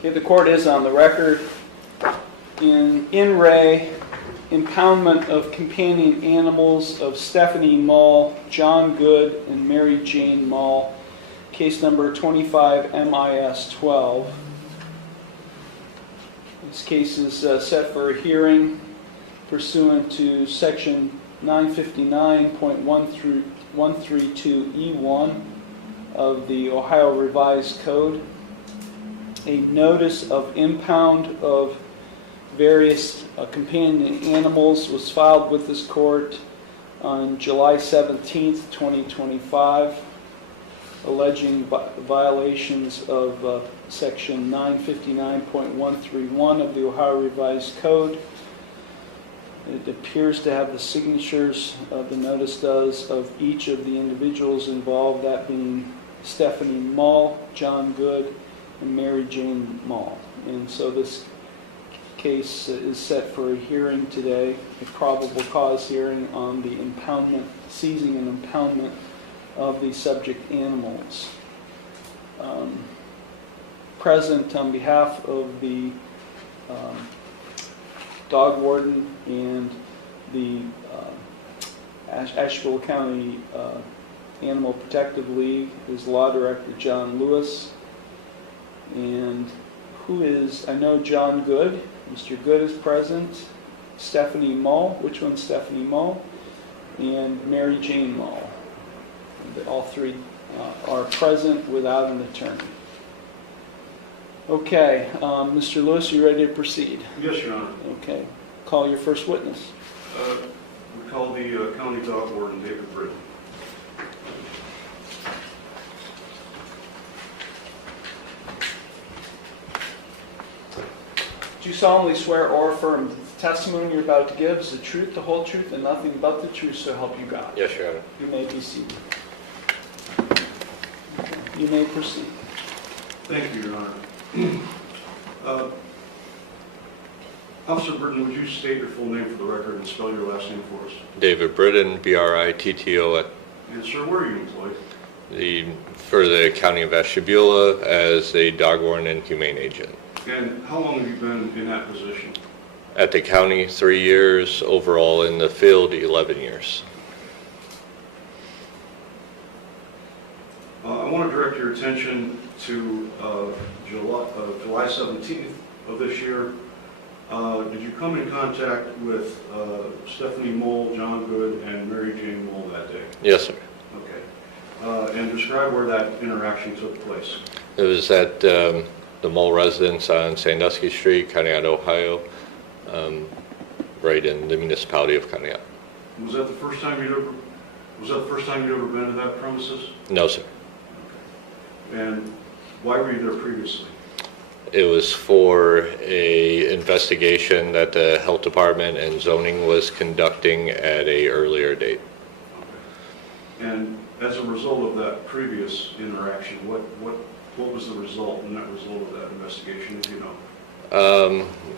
Okay, the court is on the record in re impoundment of companion animals of Stephanie Mall, John Good, and Mary Jane Mall, case number 25 MIS 12. This case is set for a hearing pursuant to section 959.132E1 of the Ohio Revised Code. A notice of impound of various companion animals was filed with this court on July 17th, 2025, alleging violations of section 959.131 of the Ohio Revised Code. It appears to have the signatures, the notice does, of each of the individuals involved, that being Stephanie Mall, John Good, and Mary Jane Mall. And so this case is set for a hearing today, a probable cause hearing on the impoundment, seizing and impoundment of the subject animals. Present on behalf of the dog warden and the Ashtabula County Animal Protective League is Law Director John Lewis. And who is, I know John Good. Mr. Good is present. Stephanie Mall, which one's Stephanie Mall? And Mary Jane Mall. All three are present without an attorney. Okay, Mr. Lewis, are you ready to proceed? Yes, Your Honor. Okay, call your first witness. We call the county dog warden, David Britton. Do you solemnly swear or affirm that the testimony you're about to give is the truth, the whole truth, and nothing but the truth, so help you God? Yes, Your Honor. You may be seated. You may proceed. Thank you, Your Honor. Officer Britton, would you state your full name for the record and spell your last name for us? David Britton, B-R-I-T-T-O, And sir, where are you employed? for the County of Ashtabula as a dog warden and humane agent. And how long have you been in that position? At the county, 3 years. Overall in the field, 11 years. I want to direct your attention to July 17th of this year. Did you come in contact with Stephanie Mole, John Good, and Mary Jane Mole that day? Yes, sir. Okay. And describe where that interaction took place. It was at the Mole residence on Sandusky Street, Conneaut, Ohio, right in the municipality of Conneaut. Was that the first time you'd ever been to that premises? No, sir. Okay. And why were you there previously? It was for a investigation that the health department and zoning was conducting at a earlier date. Okay. And as a result of that previous interaction, what was the result, the net result of that investigation, if you know?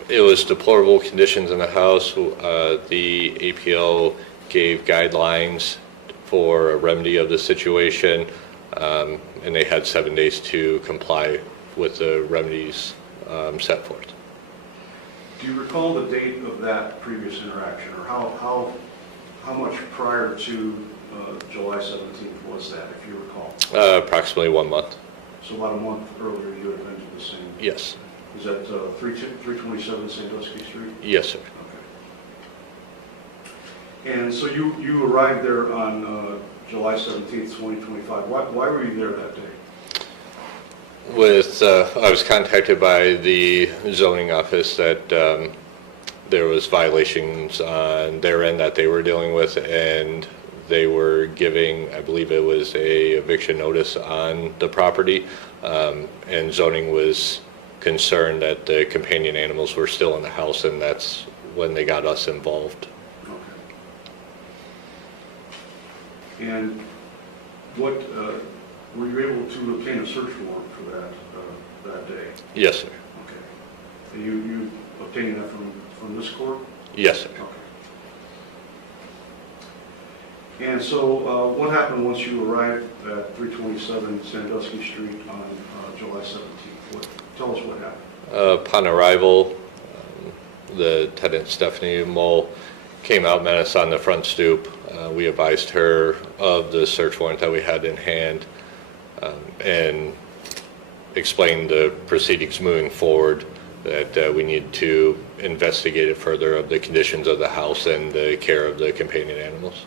It was deplorable conditions in the house. The APL gave guidelines for a remedy of the situation, and they had 7 days to comply with the remedies set forth. Do you recall the date of that previous interaction, or how much prior to July 17th was that, if you recall? Approximately 1 month. So about a month earlier you had been to the same? Yes. Is that 327 Sandusky Street? Yes, sir. Okay. And so you arrived there on July 17th, 2025. Why were you there that day? I was contacted by the zoning office that there was violations on their end that they were dealing with, and they were giving, I believe it was a eviction notice on the property, and zoning was concerned that the companion animals were still in the house, and that's when they got us involved. Okay. And what were you able to obtain a search warrant for that day? Yes, sir. Okay. And you obtained that from this court? Yes, sir. Okay. And so what happened once you arrived at 327 Sandusky Street on July 17th? Tell us what happened. Upon arrival, the tenant, Stephanie Mole, came out, met us on the front stoop. We advised her of the search warrant that we had in hand, and explained the proceedings moving forward, that we need to investigate it further of the conditions of the house and the care of the companion animals.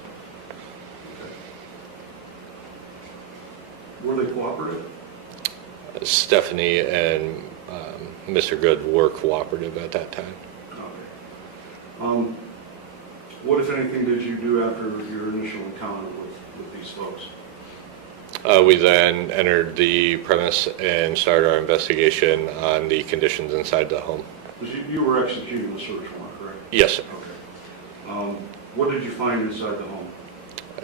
Were they cooperative? Stephanie and Mr. Good were cooperative at that time. Okay. What, if anything, did you do after your initial encounter with these folks? We then entered the premise and started our investigation on the conditions inside the home. Because you were executing the search warrant, correct? Yes, sir. Okay. What did you find inside the home?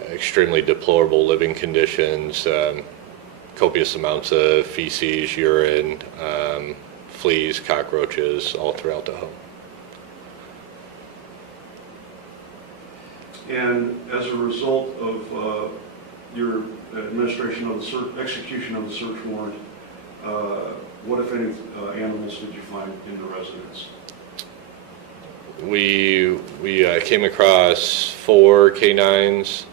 Extremely deplorable living conditions, copious amounts of feces, urine, fleas, cockroaches, all throughout the home. And as a result of your administration of the execution of the search warrant, what, if any, animals did you find in the residence? We came across 4 canines,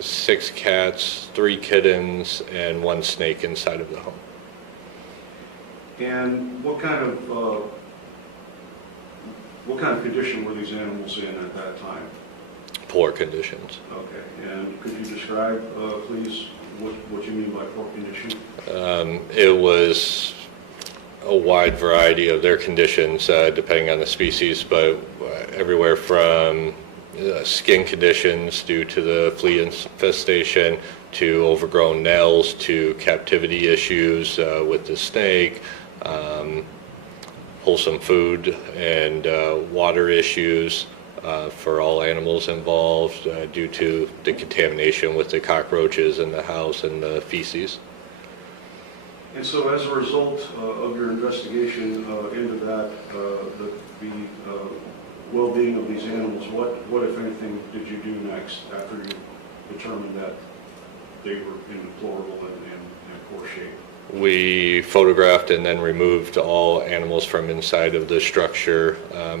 6 cats, 3 kittens, and 1 snake inside of the home. And what kind of condition were these animals in at that time? Poor conditions. Okay, and could you describe, please, what you mean by poor condition? It was a wide variety of their conditions, depending on the species, but everywhere from skin conditions due to the flea infestation, to overgrown nails, to captivity issues with the snake, wholesome food and water issues for all animals involved due to the contamination with the cockroaches in the house and the feces. And so as a result of your investigation into that, the well-being of these animals, what, if anything, did you do next after you determined that they were in deplorable and poor shape? We photographed and then removed all animals from inside of the structure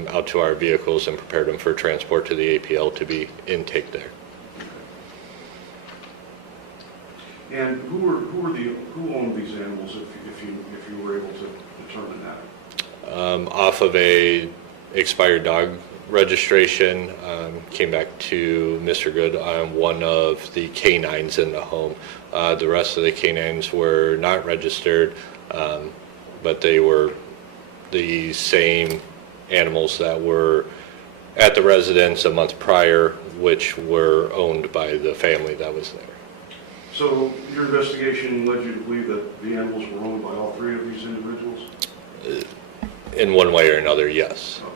out to our vehicles and prepared them for transport to the APL to be intake there. And who owned these animals, if you were able to determine that? Off of a expired dog registration, came back to Mr. Good on one of the canines in the home. The rest of the canines were not registered, but they were the same animals that were at the residence a month prior, which were owned by the family that was there. So your investigation led you to believe that the animals were owned by all 3 of these individuals? In one way or another, yes. Okay.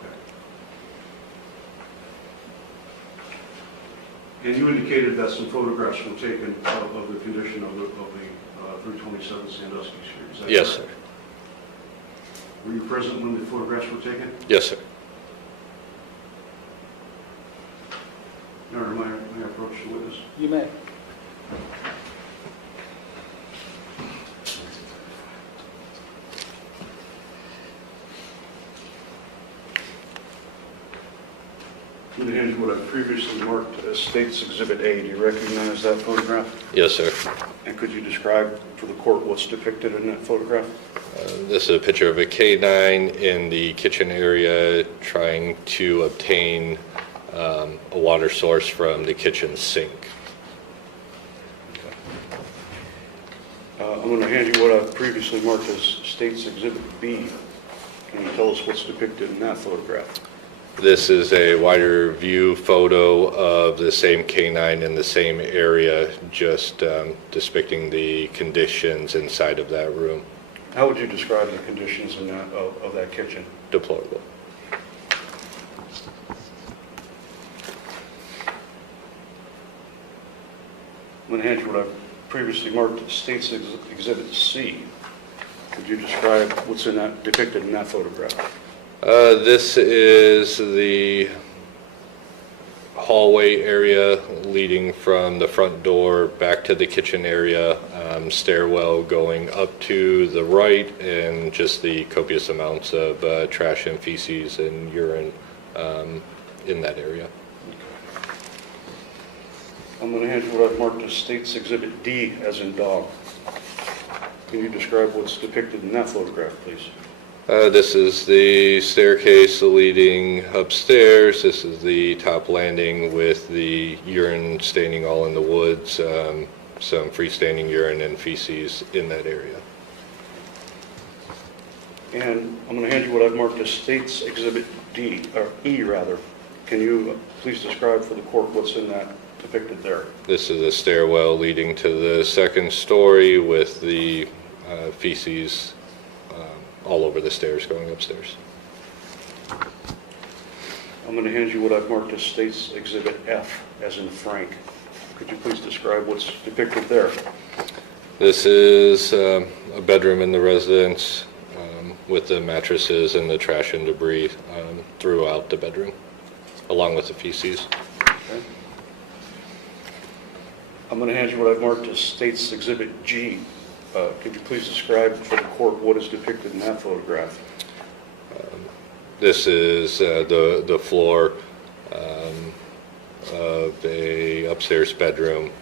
And you indicated that some photographs were taken of the condition of the 327 Sandusky Street. Is that Yes, correct? sir. Were you present when the photographs were taken? Yes, sir. May I approach the witness? You may. I'm going to hand you what I previously marked as State's Exhibit A. Do you recognize that photograph? Yes, sir. And could you describe for the court what's depicted in that photograph? This is a picture of a canine in the kitchen area trying to obtain a water source from the kitchen sink. I'm going to hand you what I previously marked as State's Exhibit B. Can you tell us what's depicted in that photograph? This is a wider view photo of the same canine in the same area, just depicting the conditions inside of that room. How would you describe the conditions in that, of that kitchen? Deplorable. I'm going to hand you what I previously marked as State's Exhibit C. Could you describe what's depicted in that photograph? This is the hallway area leading from the front door back to the kitchen area. stairwell going up to the right, and just the copious amounts of trash and feces and urine in that area. I'm going to hand you what I've marked as State's Exhibit D, as in dog. Can you describe what's depicted in that photograph, please? This is the staircase leading upstairs. This is the top landing with the urine staining all in the woods, some freestanding urine and feces in that area. And I'm going to hand you what I've marked as State's Exhibit D, or E rather. Can you please describe for the court what's in that depicted there? This is a stairwell leading to the second story with the feces all over the stairs going upstairs. I'm going to hand you what I've marked as State's Exhibit F, as in Frank. Could you please describe what's depicted there? This is a bedroom in the residence with the mattresses and the trash and debris throughout the bedroom, along with the feces. Okay. I'm going to hand you what I've marked as State's Exhibit G. Could you please describe for the court what is depicted in that photograph? This is the floor of a upstairs bedroom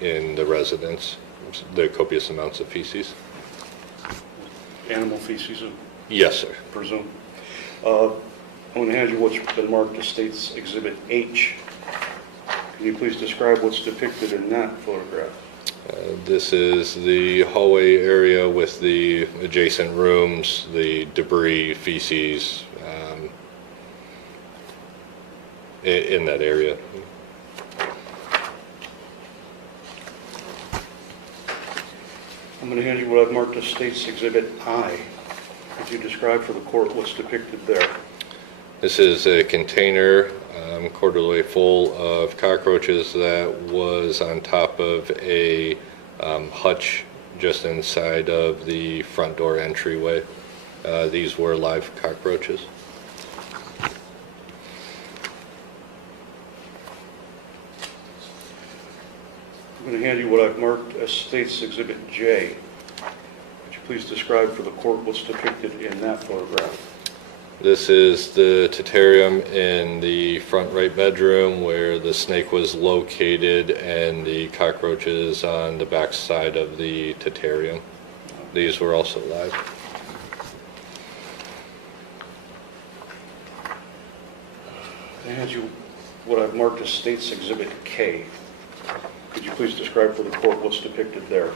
in the residence, the copious amounts of feces. Animal feces, Yes, sir. I presume. I'm going to hand you what's been marked as State's Exhibit H. Can you please describe what's depicted in that photograph? This is the hallway area with the adjacent rooms, the debris, feces in that area. I'm going to hand you what I've marked as State's Exhibit I. Could you describe for the court what's depicted there? This is a container quarterly full of cockroaches that was on top of a hutch just inside of the front door entryway. These were live cockroaches. I'm going to hand you what I've marked as State's Exhibit J. Could you please describe for the court what's depicted in that photograph? This is the terrarium in the front right bedroom where the snake was located, and the cockroaches on the back side of the terrarium. These were also live. I'm going to hand you what I've marked as State's Exhibit K. Could you please describe for the court what's depicted there?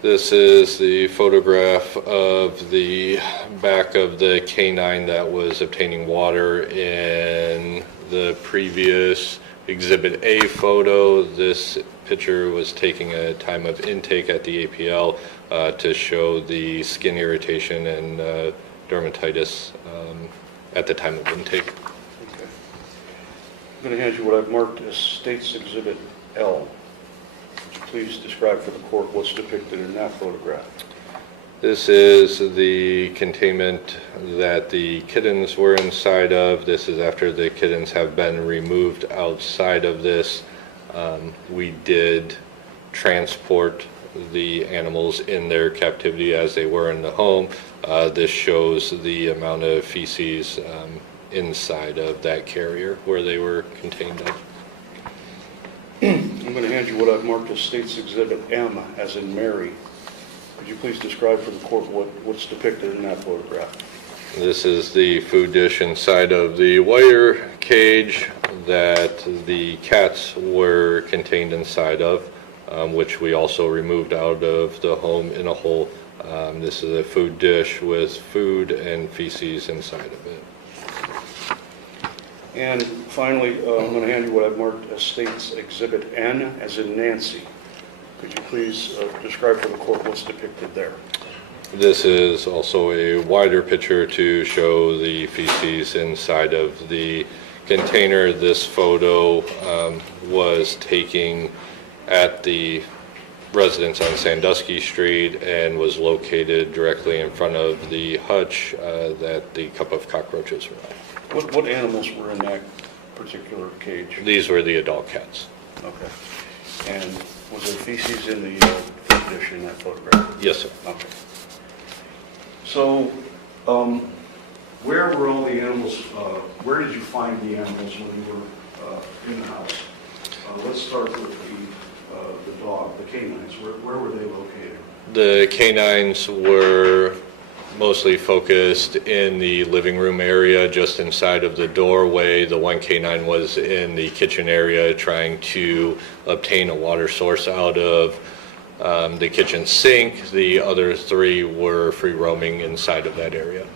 This is the photograph of the back of the canine that was obtaining water in the previous Exhibit A photo. This picture was taking a time of intake at the APL to show the skin irritation and dermatitis at the time of intake. Okay. I'm going to hand you what I've marked as State's Exhibit L. Please describe for the court what's depicted in that photograph. This is the containment that the kittens were inside of. This is after the kittens have been removed outside of this. We did transport the animals in their captivity as they were in the home. This shows the amount of feces inside of that carrier where they were contained of. I'm going to hand you what I've marked as State's Exhibit M, as in Mary. Could you please describe for the court what's depicted in that photograph? This is the food dish inside of the wire cage that the cats were contained inside of, which we also removed out of the home in a whole. This is a food dish with food and feces inside of it. And finally, I'm going to hand you what I've marked as State's Exhibit N, as in Nancy. Could you please describe for the court what's depicted there? This is also a wider picture to show the feces inside of the container. This photo was taken at the residence on Sandusky Street and was located directly in front of the hutch that the cup of cockroaches were on. What animals were in that particular cage? These were the adult cats. Okay. And was there feces in the condition in that photograph? Yes, sir. Okay. So, where were all the animals, where did you find the animals when you were in the house? Let's start with the dog, the canines. Where were they located? The canines were mostly focused in the living room area, just inside of the doorway. The one canine was in the kitchen area trying to obtain a water source out of the kitchen sink. The other 3 were free roaming inside of that area.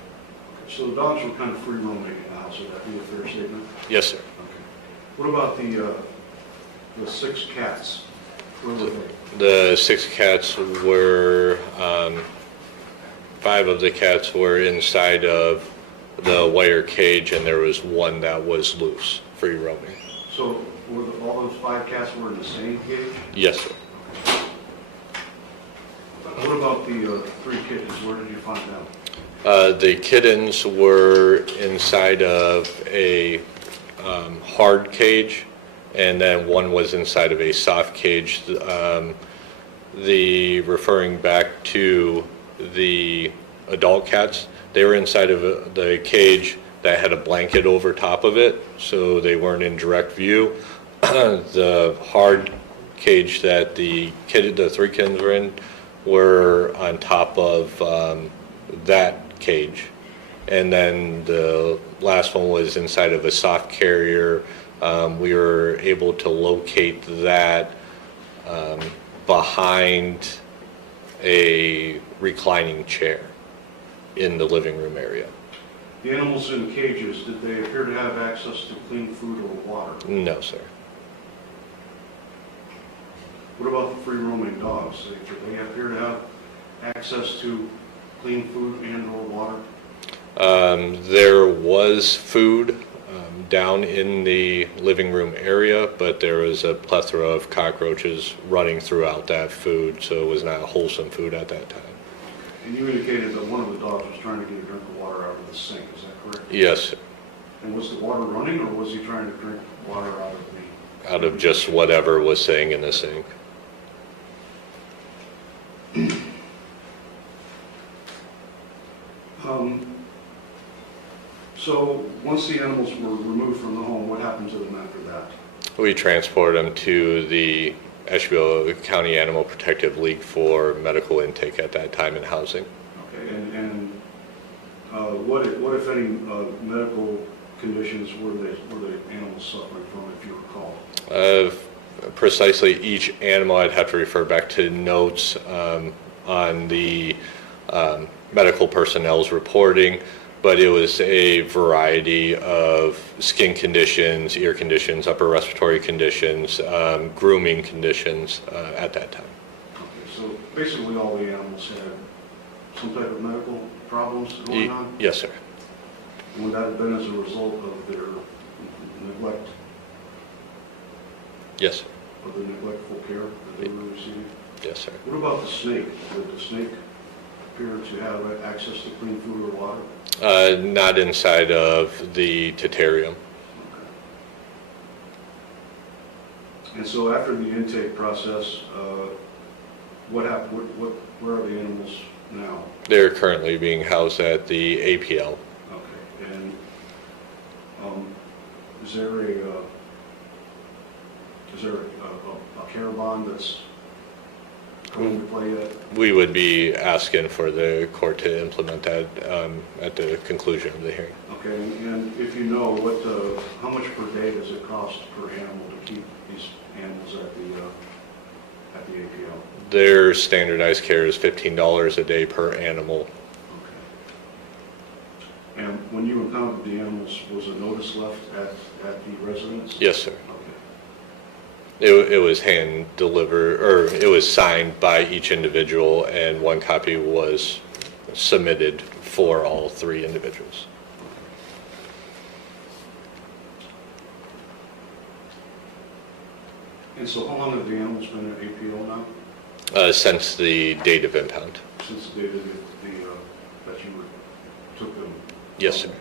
So the dogs were kind of free roaming in the house, would that be a fair statement? Yes, sir. Okay. What about the 6 cats? Where were they? The 6 cats were, 5 of the cats were inside of the wire cage, and there was 1 that was loose, free roaming. So were all those 5 cats were in the same cage? Yes, sir. What about the 3 kittens? Where did you find them? The kittens were inside of a hard cage, and then 1 was inside of a soft cage. Referring back to the adult cats, they were inside of the cage that had a blanket over top of it, so they weren't in direct view. The hard cage that the 3 kittens were in were on top of that cage, and then the last one was inside of a soft carrier. We were able to locate that behind a reclining chair in the living room area. The animals in cages, did they appear to have access to clean food or water? No, sir. What about the free roaming dogs? Did they appear to have access to clean food and or water? There was food down in the living room area, but there was a plethora of cockroaches running throughout that food, so it was not wholesome food at that time. And you indicated that one of the dogs was trying to get a drink of water out of the sink, is that correct? Yes, sir. And was the water running, or was he trying to drink water Out of just whatever was sitting in the sink. So once the animals were removed from the home, what happened to them after that? We transported them to the Ashtabula County Animal Protective League for medical intake at that time and housing. Okay, and what if any medical conditions were the animals suffering from, if you recall? Precisely each animal, I'd have to refer back to notes on the medical personnel's reporting, but it was a variety of skin conditions, ear conditions, upper respiratory conditions, grooming conditions at that time. Okay, so basically all the animals had some type of medical problems going on? Yes, sir. And would that have been as a result of their neglect, Yes, sir. of the neglectful care that they were receiving? Yes, sir. What about the snake? Did the snake appear to have access to clean food or water? Not inside of the terrarium. Okay. And so after the intake process, what happened? Where are the animals now? They're currently being housed at the APL. Okay. And is there a care bond that's coming into play yet? We would be asking for the court to implement that at the conclusion of the hearing. Okay. And if you know, how much per day does it cost per animal to keep these animals at the APL? Their standardized care is $15 a day per animal. Okay. And when you encountered the animals, was a notice left at the residence? Yes, sir. Okay. It was hand delivered, or it was signed by each individual, and one copy was submitted for all 3 individuals. And so how long have the animals been at APO now? Since the date of impound. Since the date of that you took them? Yes, sir. Okay.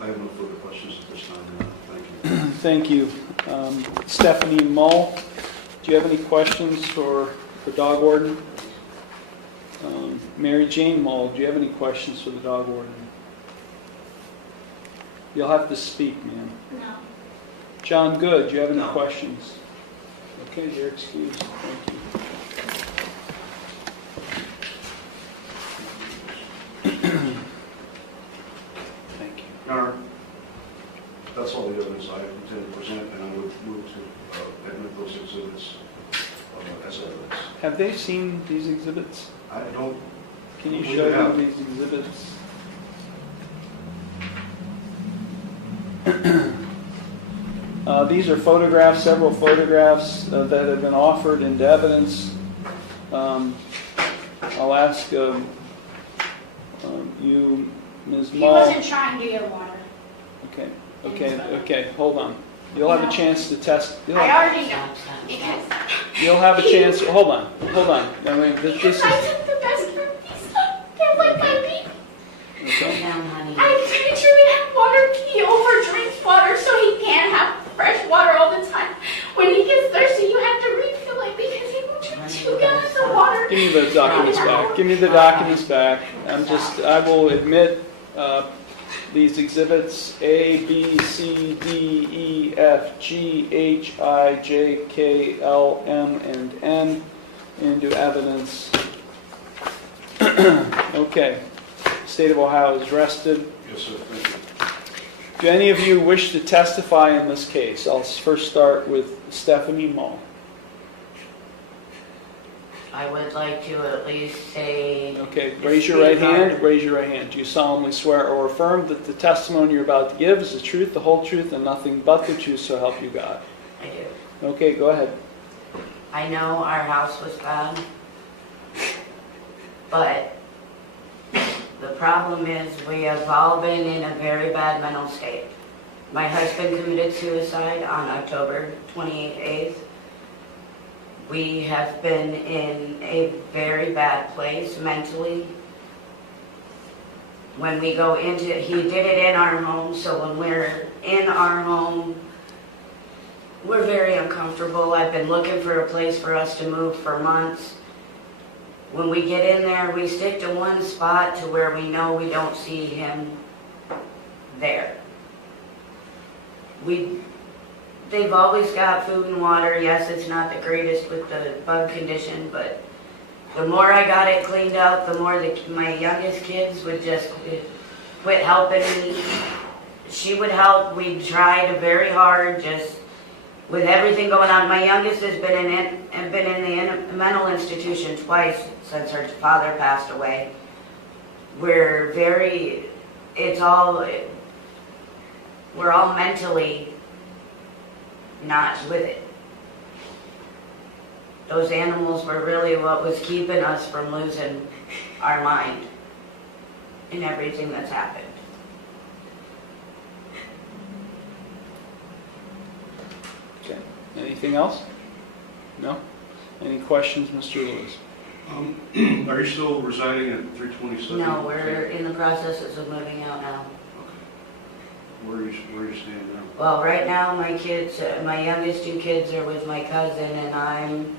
I have no further questions at this time, Your Honor. Thank Thank you. you. Stephanie Mull, do you have any questions for the dog warden? Mary Jane Mull, do you have any questions for the dog warden? You'll have to speak, ma'am. No. John Good, do you have any No. questions? Okay, you're excused. Thank you. Thank you. Your Honor, that's all the evidence I intend to present, and I would move to admit those exhibits as evidence. Have they seen these exhibits? I don't, Can you We show have. them these exhibits? These are photographs, several photographs that have been offered into evidence. I'll ask you, Ms. He Mull. wasn't trying to get water. Okay, hold on. You'll have a chance to test. I already know. Because You'll have a chance, hold on. I mean, this is, I took the best care of these stuff. They're like my baby. okay. I make sure they have water. He overdrinks water so he can't have fresh water all the time. When he gets thirsty, you have to refill it because he will drink 2 gallons of water. Give me the documents back. Give me the documents back. I will admit these exhibits A, B, C, D, E, F, G, H, I, J, K, L, M, and N into evidence. Okay. State of Ohio is rested. yes, sir, thank you. Do any of you wish to testify in this case? I'll first start with Stephanie Mull. I would like to at least say, Okay, raise your right hand. Raise your right hand. Do you solemnly swear or affirm that the testimony you're about to give is the truth, the whole truth, and nothing but the truth, so help you God? I do. Okay, go ahead. I know our house was bad, but the problem is we have all been in a very bad mental state. My husband committed suicide on October 28th. We have been in a very bad place mentally. When we go into, he did it in our home, so when we're in our home, we're very uncomfortable. I've been looking for a place for us to move for months. When we get in there, we stick to one spot to where we know we don't see him there. They've always got food and water. Yes, it's not the greatest with the bug condition, but the more I got it cleaned up, the more my youngest kids would just quit helping me. She would help. We tried very hard, just with everything going on. My youngest has been in the mental institution twice since her father passed away. We're all mentally not with it. Those animals were really what was keeping us from losing our mind in everything that's happened. Okay. Anything else? No? Any questions, Mr. Lewis? Are you still residing at 327? No, we're in the process of moving out now. Okay. Where are you staying now? Well, right now my kids, my youngest 2 kids are with my cousin, and I'm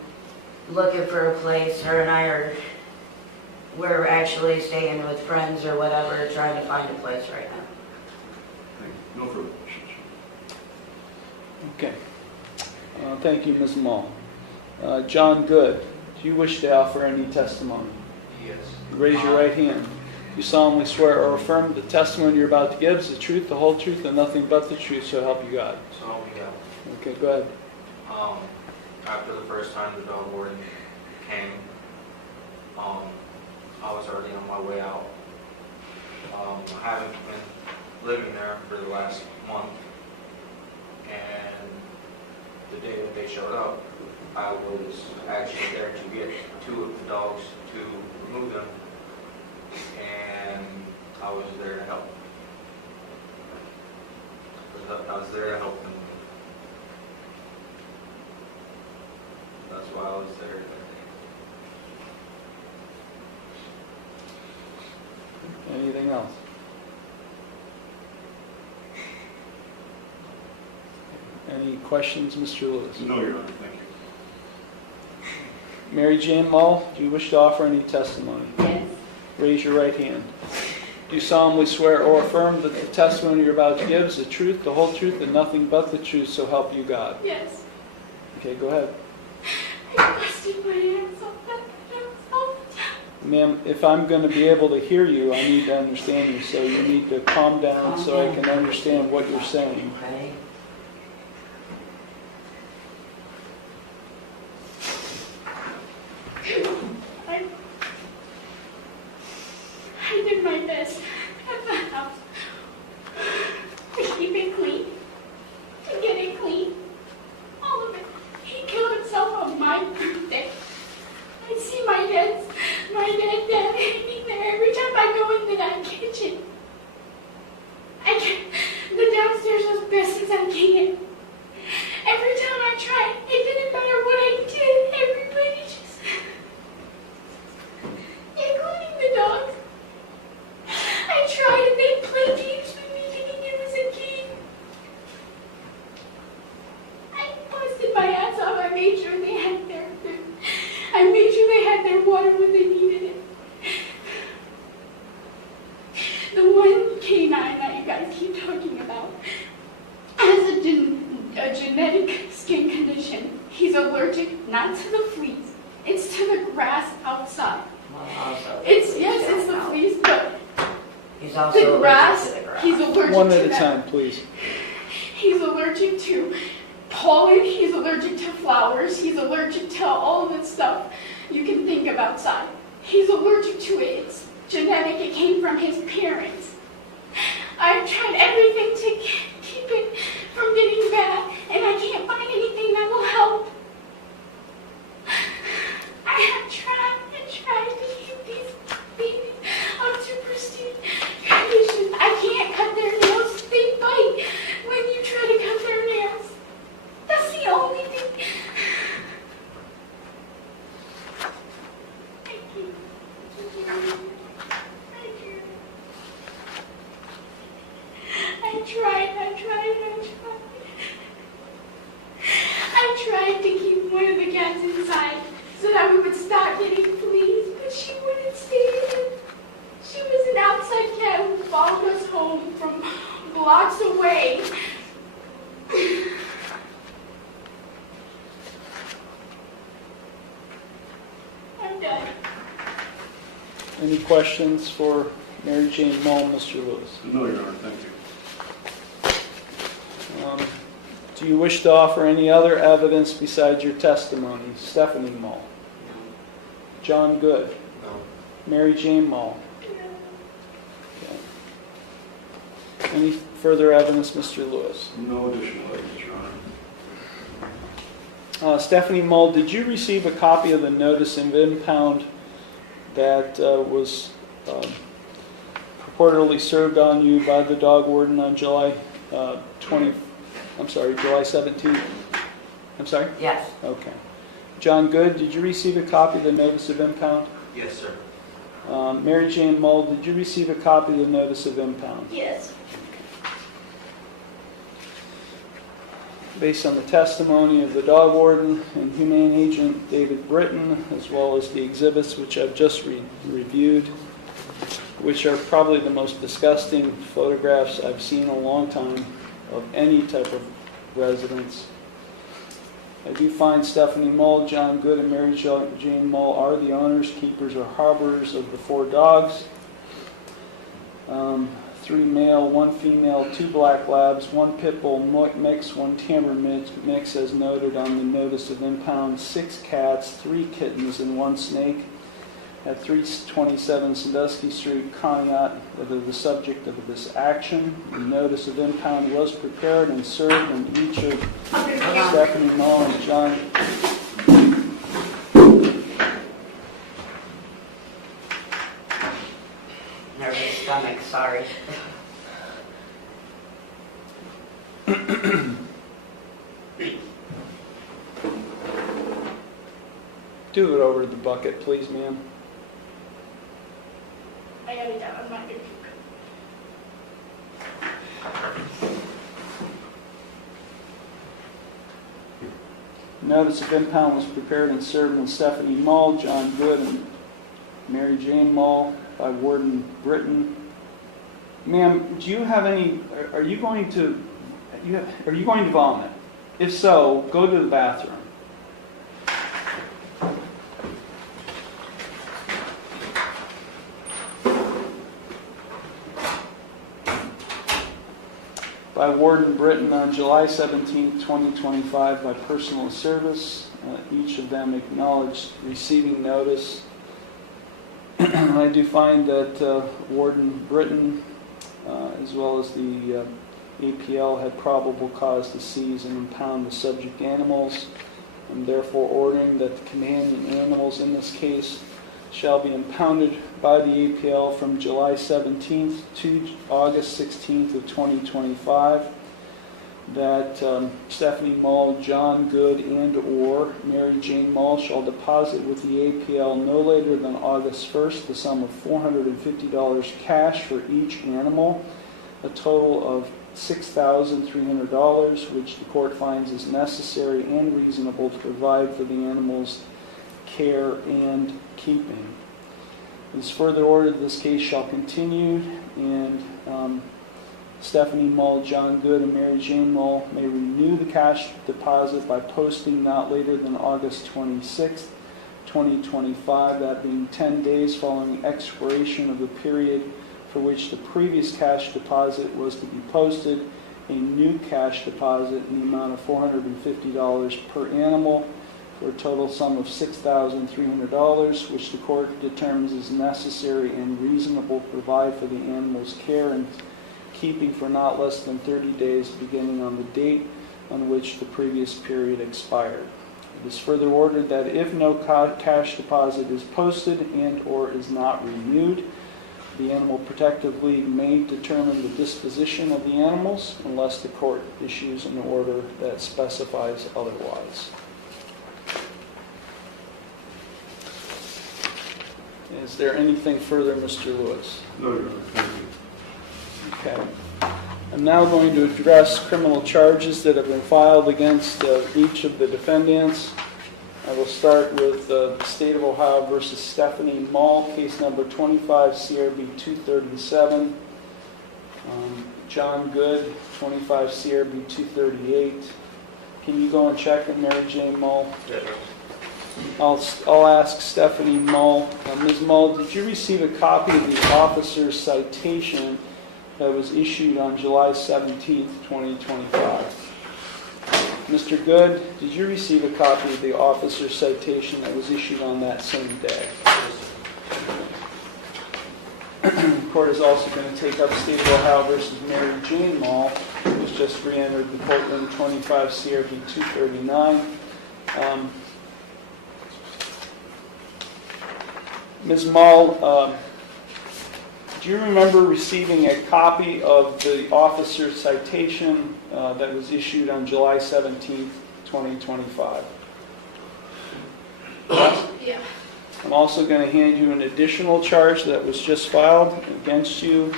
looking for a place. Her and we're actually staying with friends or whatever, trying to find a place right now. Thank you. No further questions. Okay. Thank you, Ms. Mull. John Good, do you wish to offer any testimony? Yes. Raise your right hand. You solemnly swear or affirm the testimony you're about to give is the truth, the whole truth, and nothing but the truth, so help you God. So, yeah. Okay, go ahead. After the first time the dog warden came, I was already on my way out. I haven't been living there for the last month, and the day that they showed up, I was actually there to get 2 of the dogs to remove them, and I was there to help. I was there to help them. That's why I was there. Anything else? Any questions, Mr. Lewis? No, Your Honor, thank you. Mary Jane Mull, do you wish to offer any testimony? Yes. Raise your right hand. Do you solemnly swear or affirm that the testimony you're about to give is the truth, the whole truth, and nothing but the truth, so help you God? Yes. Okay, go ahead. I busted my ass off that house all the time. Ma'am, if I'm going to be able to hear you, I need to understand you, so you need to calm down so I can understand what you're saying. Okay. I did my best at the house to keep it clean, to get it clean, all of it. He killed himself on my birthday. I see my dead dad hanging there every time I go into that kitchen. The downstairs was best as I can. Every time I tried, it didn't matter what I did. Everybody just, including the dogs. I tried and they played games with me thinking it was a game. I busted my ass off. I made sure they had their food. I made sure they had their water when they needed it. The one canine that you guys keep talking about has a genetic skin condition. He's allergic not to the fleas. It's to the grass outside. Well, also, It's the fleas, but he's also the grass, allergic to the grass. he's allergic One to at a that. time, please. He's allergic to pollen, he's allergic to flowers, he's allergic to all of the stuff you can think of outside. He's allergic to it. It's genetic, it came from his parents. I've tried everything to keep it from getting bad, and I can't find anything that will help. I have tried and tried to keep these babies up to pristine condition. I can't cut their nails. They bite when you try to cut their nails. That's the only thing. Thank you. I tried to keep one of the cats inside so that we would stop getting fleas, but she wouldn't stay in. She was an outside cat who followed us home from blocks away. I'm done. Any questions for Mary Jane Mull, Mr. Lewis? No, Your Honor, thank you. Do you wish to offer any other evidence besides your testimony? Stephanie Mull, John Good, No. Mary Jane Mull. Okay. Any further evidence, Mr. Lewis? No additional evidence, Your Honor. Stephanie Mull, did you receive a copy of the notice of impound that was purportedly served on you by the dog warden on July 17th? I'm sorry? Yes. Okay. John Good, did you receive a copy of the notice of impound? Yes, sir. Mary Jane Mull, did you receive a copy of the notice of impound? Yes. Based on the testimony of the dog warden and humane agent David Britton, as well as the exhibits which I've just reviewed, which are probably the most disgusting photographs I've seen in a long time of any type of residence. I do find Stephanie Mull, John Good, and Mary Jane Mull are the owners, keepers, or harborers of the 4 dogs. 3 male, 1 female, 2 black labs, 1 pit bull mix, 1 Tamar mix as noted on the notice of impound, 6 cats, 3 kittens, and 1 snake at 327 Sandusky Street, Conneaut, that are the subject of this action. The notice of impound was prepared and served on each of Stephanie Mull and John. Nervous stomach, sorry. Do it over the bucket, please, ma'am. I got it down on my computer. Notice of impound was prepared and served on Stephanie Mull, John Good, and Mary Jane Mull by Warden Britton. Ma'am, do you have any, are you going to vomit? If so, go to the bathroom. By Warden Britton on July 17, 2025, by personal service. Each of them acknowledged receiving notice. I do find that Warden Britton, as well as the APL, had probable cause to seize and impound the subject animals, and therefore ordering that the companion animals in this case shall be impounded by the APL from July 17th to August 16th of 2025, that Stephanie Mull, John Good, and or Mary Jane Mull shall deposit with the APL no later than August 1st the sum of $450 cash for each animal, a total of $6,300, which the court finds is necessary and reasonable to provide for the animals' care and keeping. It is further ordered this case shall continue, and Stephanie Mull, John Good, and Mary Jane Mull may renew the cash deposit by posting not later than August 26, 2025, that being 10 days following the expiration of the period for which the previous cash deposit was to be posted, a new cash deposit in the amount of $450 per animal, for a total sum of $6,300, which the court determines is necessary and reasonable to provide for the animal's care and keeping for not less than 30 days beginning on the date on which the previous period expired. It is further ordered that if no cash deposit is posted and or is not renewed, the Animal Protective League may determine the disposition of the animals unless the court issues an order that specifies otherwise. Is there anything further, Mr. Lewis? No, Your Honor. Thank you. Okay. I'm now going to address criminal charges that have been filed against each of the defendants. I will start with the State of Ohio versus Stephanie Mull, case number 25 CRB 237. John Good, 25 CRB 238. Can you go and check on Mary Jane Mull? Yes. I'll ask Stephanie Mull. Ms. Mull, did you receive a copy of the officer's citation that was issued on July 17th, 2025? Mr. Good, did you receive a copy of the officer's citation that was issued on that same day? The court is also going to take up State of Ohio versus Mary Jane Mull, who's just re-entered the courtroom, 25 CRB 239. Ms. Mull, do you remember receiving a copy of the officer's citation that was issued on July 17th, 2025? Yeah. I'm also going to hand you an additional charge that was just filed against you.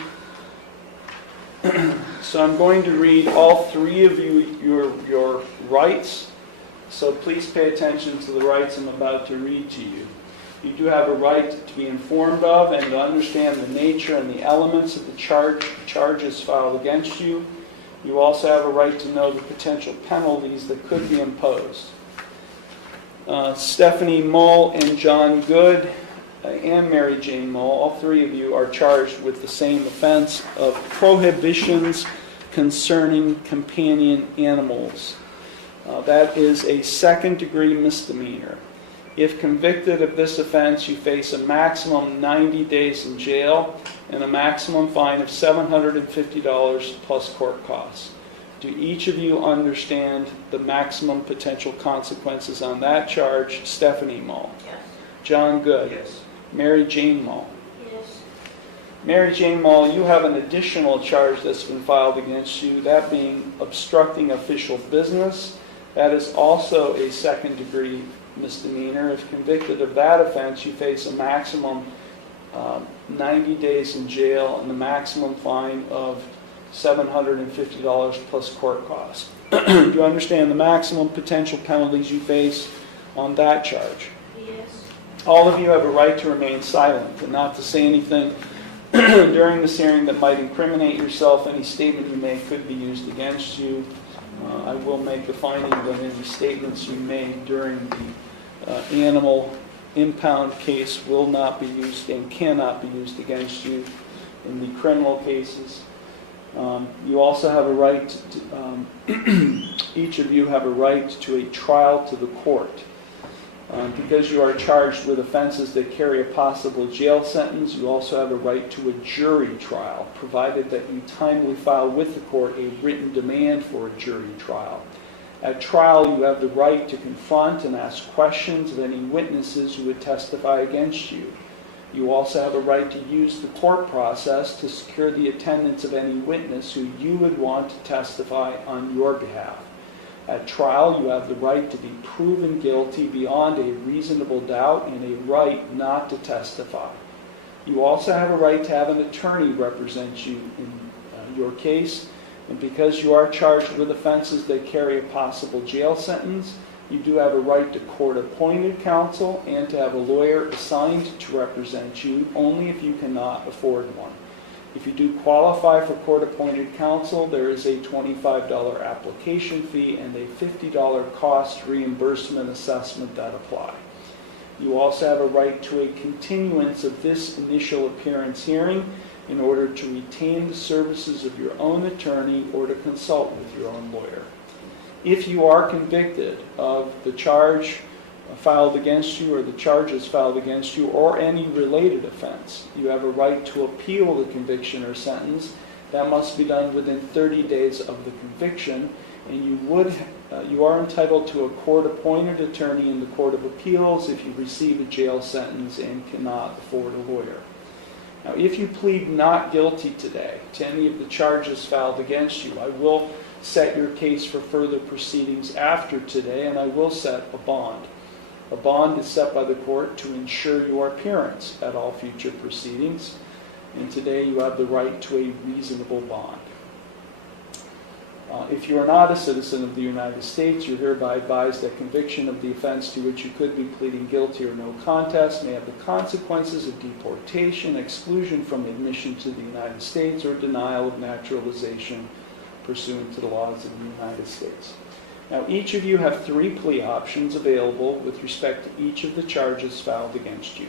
So I'm going to read all three of you your rights. So please pay attention to the rights I'm about to read to you. You do have a right to be informed of and to understand the nature and the elements of the charges filed against you. You also have a right to know the potential penalties that could be imposed. Stephanie Mull and John Good and Mary Jane Mull, all three of you are charged with the same offense of prohibitions concerning companion animals. That is a second-degree misdemeanor. If convicted of this offense, you face a maximum 90 days in jail and a maximum fine of $750 plus court costs. Do each of you understand the maximum potential consequences on that charge? Stephanie Mull. Yes. John Good. Yes. Mary Jane Mull. Yes. Mary Jane Mull, you have an additional charge that's been filed against you, that being obstructing official business. That is also a second-degree misdemeanor. If convicted of that offense, you face a maximum 90 days in jail and the maximum fine of $750 plus court costs. Do you understand the maximum potential penalties you face on that charge? Yes. All of you have a right to remain silent and not to say anything during this hearing that might incriminate yourself. Any statement you make could be used against you. I will make the finding that any statements you made during the animal impound case will not be used and cannot be used against you in the criminal cases. You also have a right to, each of you have a right to a trial to the court. Because you are charged with offenses that carry a possible jail sentence, you also have a right to a jury trial, provided that you timely file with the court a written demand for a jury trial. At trial, you have the right to confront and ask questions of any witnesses who would testify against you. You also have a right to use the court process to secure the attendance of any witness who you would want to testify on your behalf. At trial, you have the right to be proven guilty beyond a reasonable doubt and a right not to testify. You also have a right to have an attorney represent you in your case. And because you are charged with offenses that carry a possible jail sentence, you do have a right to court-appointed counsel and to have a lawyer assigned to represent you only if you cannot afford one. If you do qualify for court-appointed counsel, there is a $25 application fee and a $50 cost reimbursement assessment that apply. You also have a right to a continuance of this initial appearance hearing in order to retain the services of your own attorney or to consult with your own lawyer. If you are convicted of the charge filed against you or the charges filed against you or any related offense, you have a right to appeal the conviction or sentence. That must be done within 30 days of the conviction, and you are entitled to a court-appointed attorney in the Court of Appeals if you receive a jail sentence and cannot afford a lawyer. Now, if you plead not guilty today to any of the charges filed against you, I will set your case for further proceedings after today, and I will set a bond. A bond is set by the court to ensure your appearance at all future proceedings, and today you have the right to a reasonable bond. If you are not a citizen of the United States, you're hereby advised that conviction of the offense to which you could be pleading guilty or no contest may have the consequences of deportation, exclusion from admission to the United States, or denial of naturalization pursuant to the laws of the United States. Now, each of you have 3 plea options available with respect to each of the charges filed against you.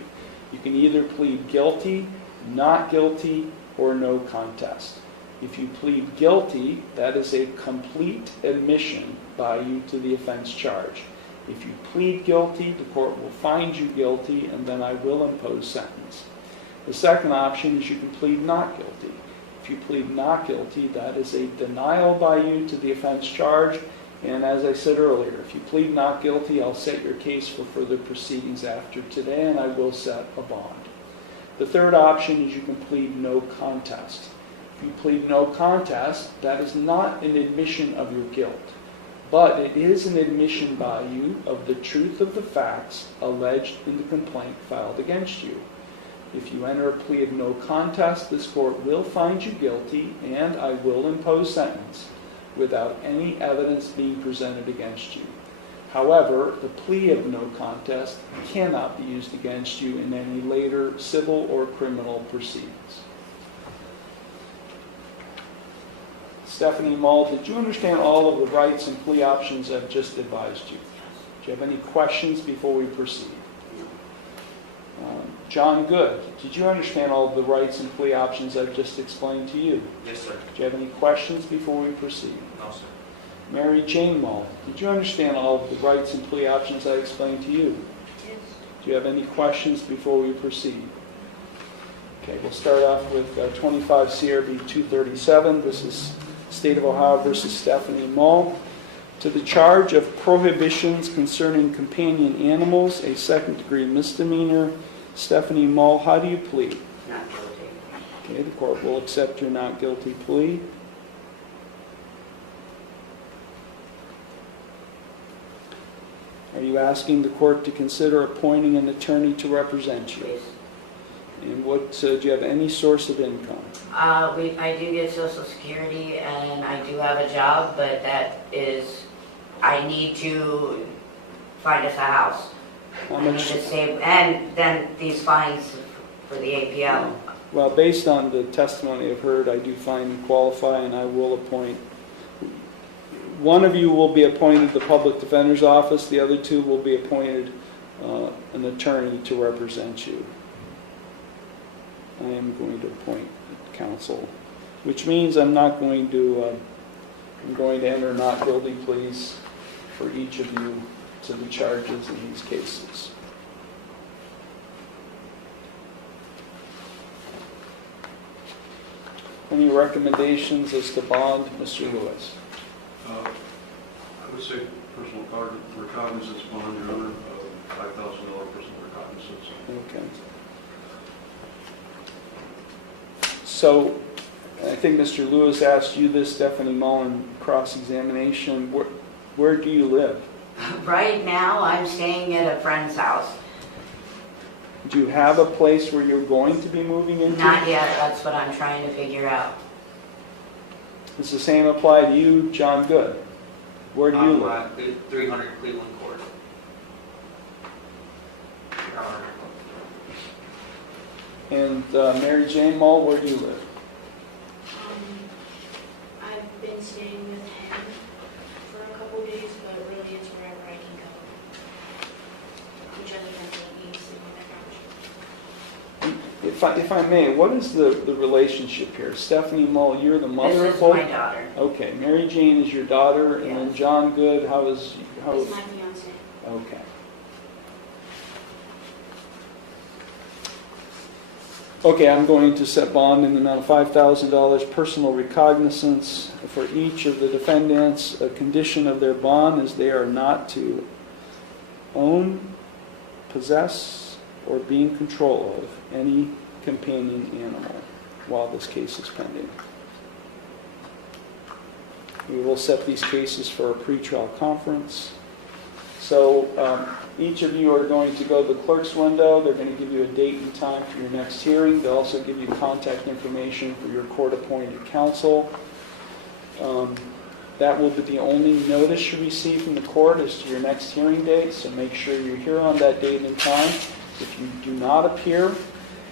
You can either plead guilty, not guilty, or no contest. If you plead guilty, that is a complete admission by you to the offense charge. If you plead guilty, the court will find you guilty, and then I will impose sentence. The second option is you can plead not guilty. If you plead not guilty, that is a denial by you to the offense charge. And as I said earlier, if you plead not guilty, I'll set your case for further proceedings after today, and I will set a bond. The third option is you can plead no contest. If you plead no contest, that is not an admission of your guilt, but it is an admission by you of the truth of the facts alleged in the complaint filed against you. If you enter a plea of no contest, this court will find you guilty, and I will impose sentence without any evidence being presented against you. However, the plea of no contest cannot be used against you in any later civil or criminal proceedings. Stephanie Mull, did you understand all of the rights and plea options I've just advised you? Do you have any questions before we proceed? John Good, did you understand all of the rights and plea options I've just explained to you? Yes, sir. Do you have any questions before we proceed? No, sir. Mary Jane Mull, did you understand all of the rights and plea options I explained to you? Yes. Do you have any questions before we proceed? Okay, we'll start off with 25 CRB 237. This is State of Ohio versus Stephanie Mull. To the charge of prohibitions concerning companion animals, a second-degree misdemeanor. Stephanie Mull, how do you plead? Not guilty. Okay, the court will accept your not guilty plea. Are you asking the court to consider appointing an attorney to represent you? Please. And what, do you have any source of income? I do get Social Security and I do have a job, but that is, I need to find us a house. How I need much? to save, and then these fines for the APL. Well, based on the testimony I've heard, I do find you qualify, and I will appoint. One of you will be appointed the Public Defender's Office. The other two will be appointed an attorney to represent you. I am going to appoint counsel, which means I'm not going to. I'm going to enter not guilty pleas for each of you to the charges in these cases. Any recommendations as to bond, Mr. Lewis? I would say personal recognizance bond, Your Honor, $5,000 personal recognizance. Okay. So, I think Mr. Lewis asked you this, Stephanie Mullen, cross-examination. Where do you live? Right now, I'm staying at a friend's house. Do you have a place where you're going to be moving into? Not yet, that's what I'm trying to figure out. Does the same apply to you, John Good? Where do you live? I'm 300 Cleveland Court. And Mary Jane Mull, where do you live? I've been staying with him for a couple days, but really it's wherever I can go. Whichever template needs in my garage. If I may, what is the relationship here? Stephanie Mull, you're the mother This of is both? my daughter. Okay, Mary Jane is your daughter, and then Yes. John Good, how is... He's my fiance. Okay. Okay, I'm going to set bond in the amount of $5,000 personal recognizance for each of the defendants. A condition of their bond is they are not to own, possess, or be in control of any companion animal while this case is pending. We will set these cases for a pretrial conference. So each of you are going to go to the clerk's window. They're going to give you a date and time for your next hearing. They'll also give you contact information for your court-appointed counsel. That will be the only notice you receive from the court as to your next hearing date, so make sure you're here on that date and time. If you do not appear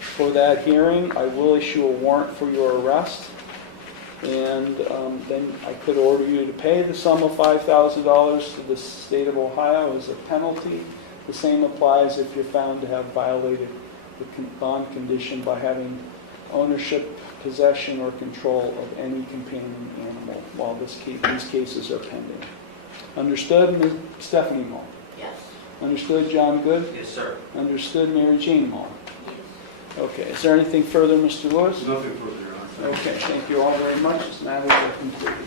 for that hearing, I will issue a warrant for your arrest. And then I could order you to pay the sum of $5,000 to the state of Ohio as a penalty. The same applies if you're found to have violated the bond condition by having ownership, possession, or control of any companion animal while these cases are pending. Understood, Ms. Stephanie Mull? Yes. Understood, John Good? Yes, sir. Understood, Mary Jane Mull? Yes. Okay, is there anything further, Mr. Lewis? Nothing further, Your Honor. Thank you. Okay, thank you all very much. This matter is concluded.